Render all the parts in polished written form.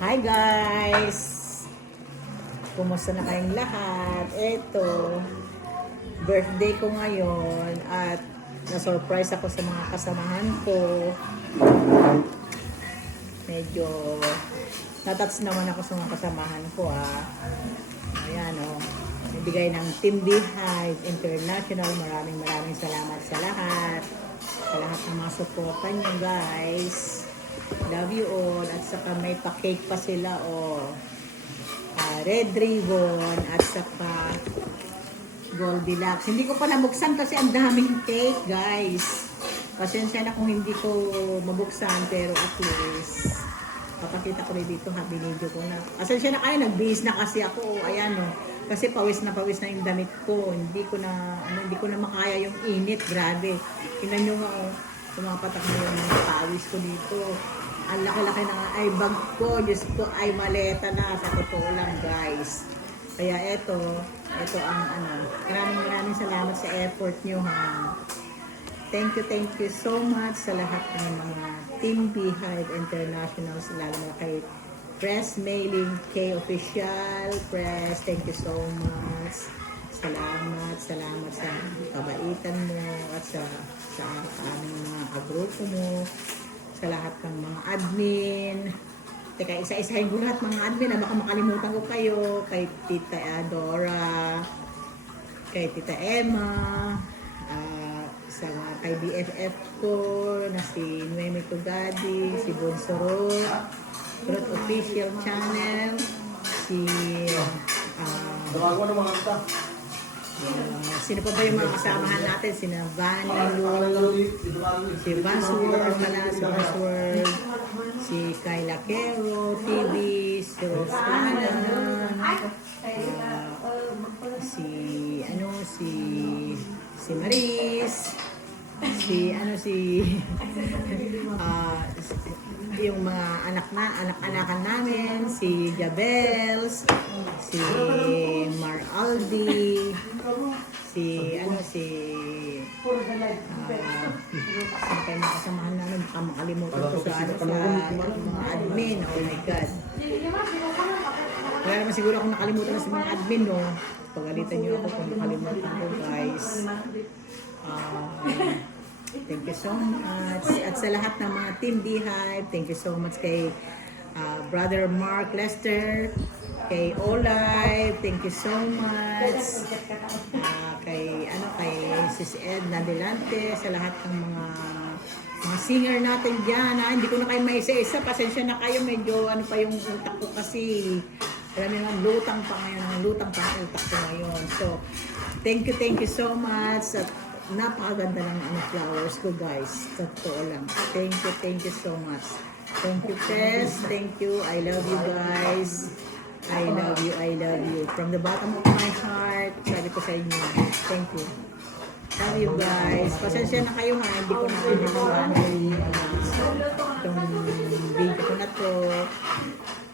Hi guys! Kumusta na kayong lahat? Eto, birthday ko ngayon at na-surprise ako sa mga kasamahan ko. Medyo natats naman ako sa mga kasamahan ko Ayan nabigay ng Team Beehive International. Maraming salamat sa lahat. Sa lahat ng mga supportan nyo guys. Love you all. At saka may pa-cake pa sila red ribbon at saka Goldilocks. Hindi ko pa nabuksan kasi ang daming cake guys. Pasensya na kung hindi ko mabuksan pero at least papakita ko rin dito binidyo ko na. Pasensya na kayo, nagbihis na kasi ako. Ayan kasi pawis na yung damit ko. Hindi ko na makaya yung init. Grabe. Tingnan nyo nga tumapatak na yung pawis ko dito. Ang laki-laki na ay bag ko. Diyos ko ay maleta na. Sa totoo lang guys. Kaya ito ang maraming salamat sa effort nyo Thank you so much sa lahat ng mga Team Beehive International, lalo na kay Press Mailing K Official Press. Thank you so much. Salamat sa kabaitan mo at sa aming mga kagrupo mo, sa lahat ng mga admin. Teka, isa-isahin ko lahat mga admin baka makalimutan ko kayo. Kay Tita Dora, kay Tita Emma, sa mga kay BFF ko na si Noemi Tugadi, si Bonsoro, Truth Official Channel, si sino pa ba yung mga kasamahan natin? Si Navani Lu, si Vansworld, si Kyla Quero, TV, si Rosana, si Maris, yung mga anak-anakan namin, si Jabels, si Mar Aldi, sino kayo mga kasamahan namin, baka makalimutan ko sa mga admin. Oh my God. Wala naman siguro akong nakalimutan na sa mga admin, Pagalitan niyo ako kung nakalimutan ko, guys. Thank you so much. At sa lahat ng mga Team Beehive, thank you so much kay Brother Mark Lester, kay Olive, thank you so much. Kay Sis Edna Delante, sa lahat ng mga singer natin dyan. Hindi ko na kayo maisa-isa. Pasensya na kayo. Medyo pa yung utak ko kasi. Alam niyo nga, lutang pa ang utak ko ngayon. So, thank you so much. At napakaganda ng flowers ko guys. Sa totoo lang. Thank you so much. Thank you, Tess. Thank you. I love you guys. I love you. From the bottom of my heart, sabi ko sa inyo, thank you. Love you guys. Pasensya na kayo hindi ko na itong video ko na to.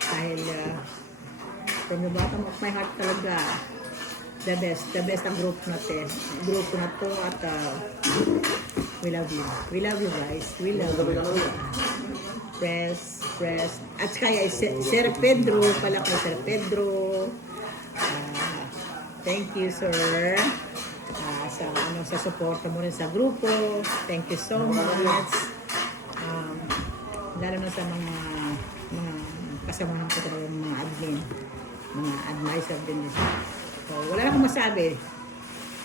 Dahil from the bottom of my heart talaga, the best ang group na to at we love you guys. We love you. Press. At kaya Sir Pedro pala, kay Sir Pedro. Thank you, sir. Sa suporta mo rin sa grupo. Thank you so much. Lalo na sa mga kasamahan ko talaga, mga admin, mga advisor din. So, wala na akong masabi.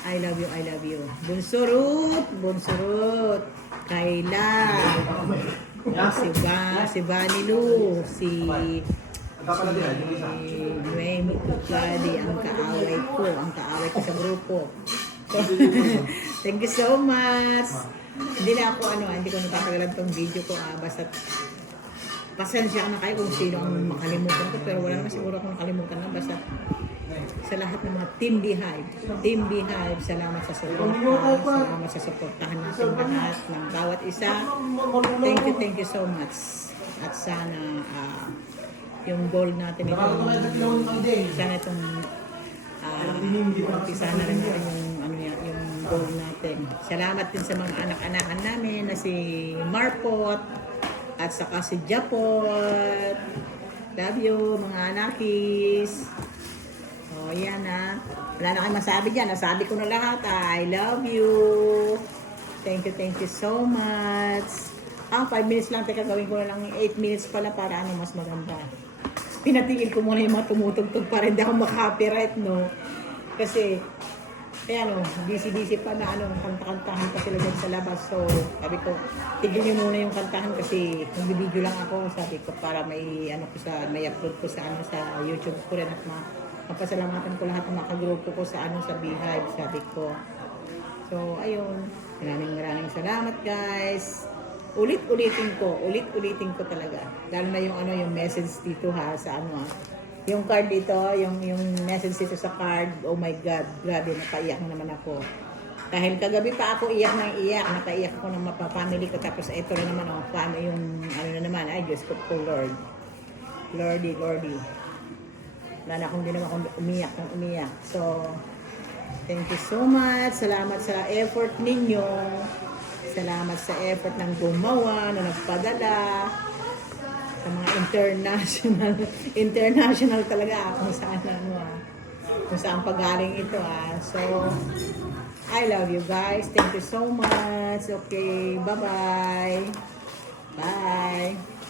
I love you. Bunsurut. Kayla. Si Vanilu. Si Noemi Tugadi, ang kaaway ko sa grupo. Thank you so much. Hindi ko natatagalan tong video ko. Basta pasensya na kayo kung sino ang makalimutan ko, pero wala naman siguro akong nakalimutan na. Basta sa lahat ng mga Team Beehive, salamat sa suportahan natin lahat ng bawat isa. Thank you so much. At sana yung goal natin sana itong umpisa na rin natin yung goal natin. Salamat din sa mga anak-anakan namin na si Marpot at saka si Japot, Love you, mga anakis. O, yan ha. Wala na kayo masabi dyan. Nasabi ko na lahat. I love you. Thank you so much. 5 minutes lang. Teka, gawin ko na lang 8 minutes pala para ano, mas maganda. Pinatigil ko muna yung mga tumutugtog para hindi ako makapiright, no? Kasi, ano, busy pa na ano, kanta-kantahan pa sila dyan sa labas. So, sabi ko, tigil nyo muna yung kantahan kasi nag-video lang ako. Sabi ko, para may, ano ko sa, may upload ko sa, ano, sa YouTube ko rin at mapasalamatan ko lahat ng mga kagrupo ko sa, ano, sa Beehive, sabi ko. So, ayun. Maraming salamat, guys. Ulit-ulitin ko talaga. Lalo na yung ano, yung message dito ha, sa ano yung card dito, yung message dito sa card. Oh my God, grabe, napaiyak na naman ako. Dahil kagabi pa ako iyak, napaiyak ako ng mapapamily ko. Tapos ito na naman, oh, paano yung, ano na naman, ay Diyos ko po, Lord. Lordy. Wala na akong ginawa kung umiyak. So, thank you so much. Salamat sa effort ninyo. Salamat sa effort ng gumawa, na nagpadala. Sa mga international talaga kung saan kung saan pagaling ito So, I love you guys. Thank you so much. Okay, bye-bye. Bye.